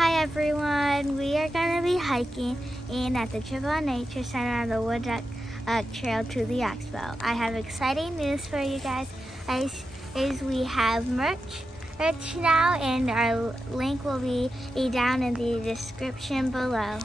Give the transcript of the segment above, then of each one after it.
Hi everyone, we are going to be hiking in at the Chippewa Nature Center on the Wood Duck Trail to the Oxbow. I have exciting news for you guys. Is we have merch now, and our link will be down in the description below.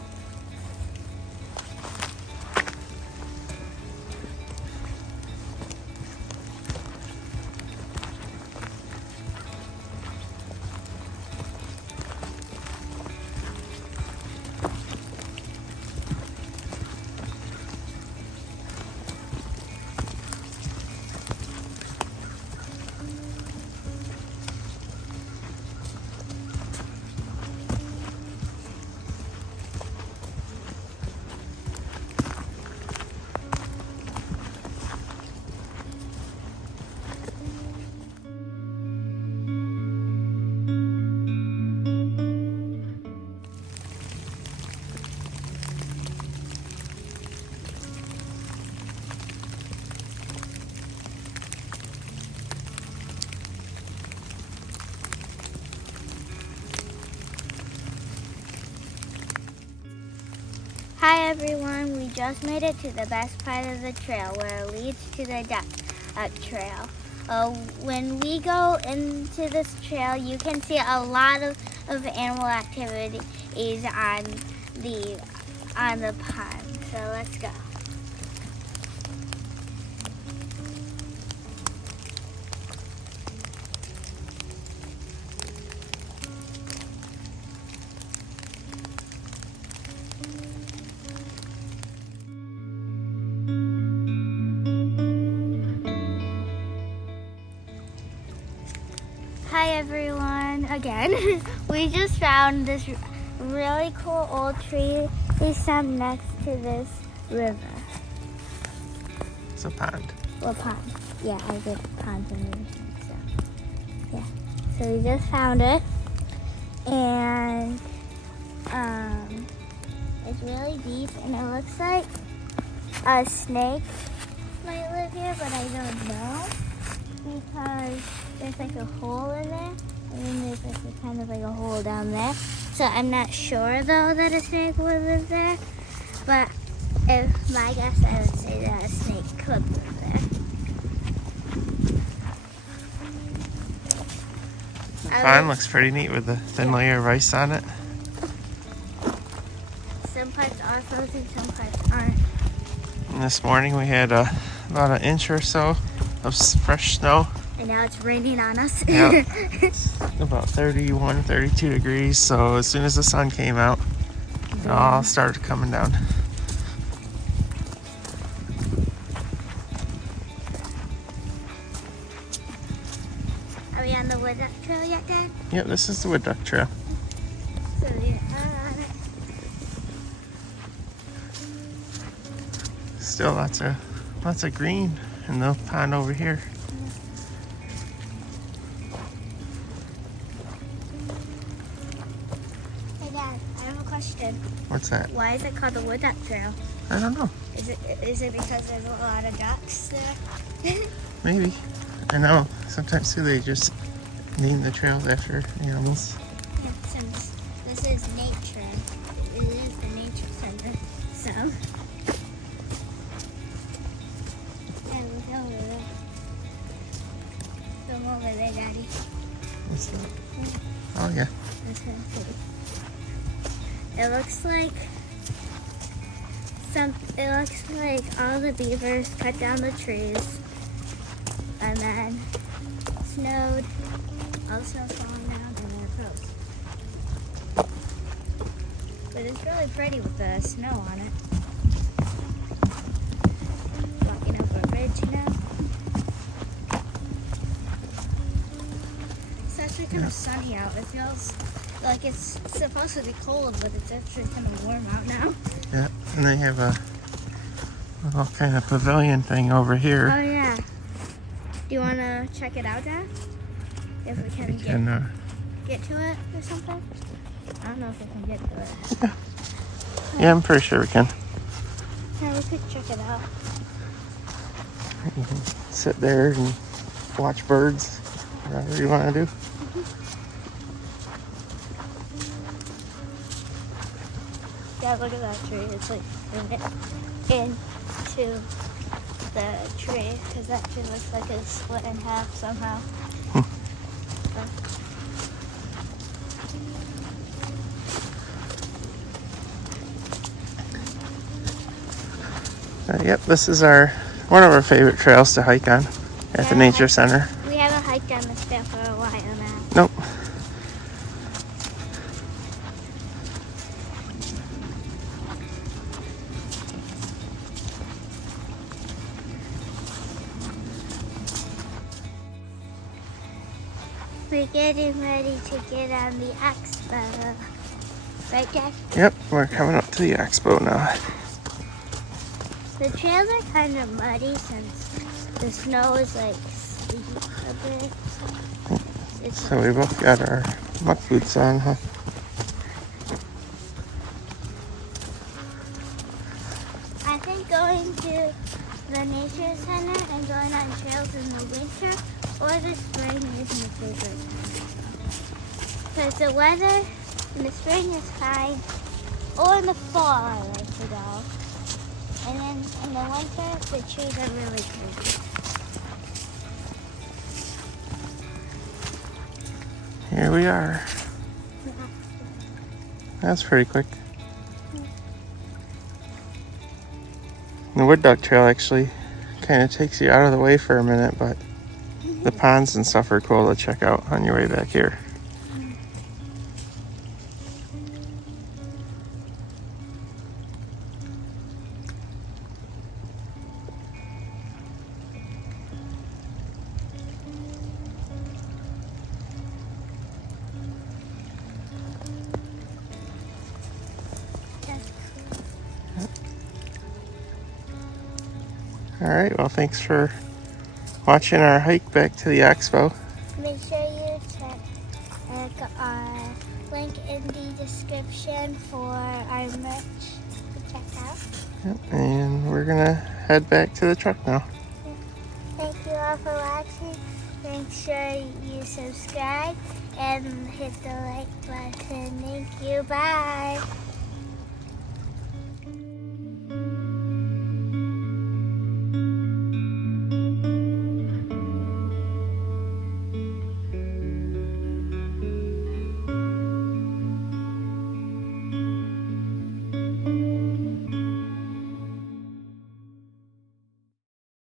Hi everyone, we just made it to the best part of the trail where it leads to the duck trail. When we go into this trail, you can see a lot of animal activities on the pond. So let's go. Hi everyone, again. We just found this really cool old tree stump next to this river. It's a pond. Well, pond. Yeah, I get ponds and rivers. So, yeah. So we just found it, and it's really deep, and it looks like a snake might live here, but I don't know because there's like a hole in there, and then there's like a kind of like a hole down there. So I'm not sure though that a snake would live there, but if my guess, I would say that a snake could live there. The pond looks pretty neat with the thin layer of ice on it. Some parts are frozen, some parts aren't. And this morning we had about an inch or so of fresh snow. And now it's raining on us. Yeah. It's about 31, 32 degrees, so as soon as the sun came out, it all started coming down. Are we on the Wood Duck Trail yet, Dad? Yep, this is the Wood Duck Trail. So we are on it. Still lots of green in the pond over here. Hey Dad, I have a question. What's that? Why is it called the Wood Duck Trail? I don't know. Is it because there's a lot of ducks there? Maybe. I know. Sometimes too they just name the trails after animals. Yeah, since this is nature. It is the nature center. So. And look over there. Come over there, Daddy. What's that? Oh yeah. This one too. It looks like all the beavers cut down the trees and then snowed. All the snow's falling down and then it froze. But it's really pretty with the snow on it. Walking over a bridge now. It's actually kind of sunny out. It feels like it's supposed to be cold, but it's actually kind of warm out now. Yeah, and they have a little kind of pavilion thing over here. Oh yeah. Do you want to check it out, Dad? If we can, get to it or something? I don't know if we can get to it. Yeah, I'm pretty sure we can. Yeah, we could check it out. You can sit there and watch birds, whatever you want to do. Yeah, look at that tree. It's like into the tree because that tree looks like it's split in half somehow. Yep, this is one of our favorite trails to hike on at the nature center. We haven't hiked on this trail for a while now. Nope. We're getting ready to get on the expo. Right, Jack? Yep, we're coming up to the expo now. The trails are kind of muddy since the snow is like steep a bit. So we both got our muck boots on, huh? I think going to the nature center and going on trails in the winter or the spring is my favorite time. Because the weather in the spring is fine, or in the fall I like to go. And then in the winter, the trees are really pretty. Here we are. That's pretty quick. The wood duck trail actually kind of takes you out of the way for a minute, but the ponds and stuff are cool to check out on your way back here. All right, well, thanks for watching our hike back to the expo. Make sure you check our link in the description for our merch to check out. Yep, and we're gonna head back to the truck now. Thank you all for watching. Make sure you subscribe and hit the like button. Thank you. Bye.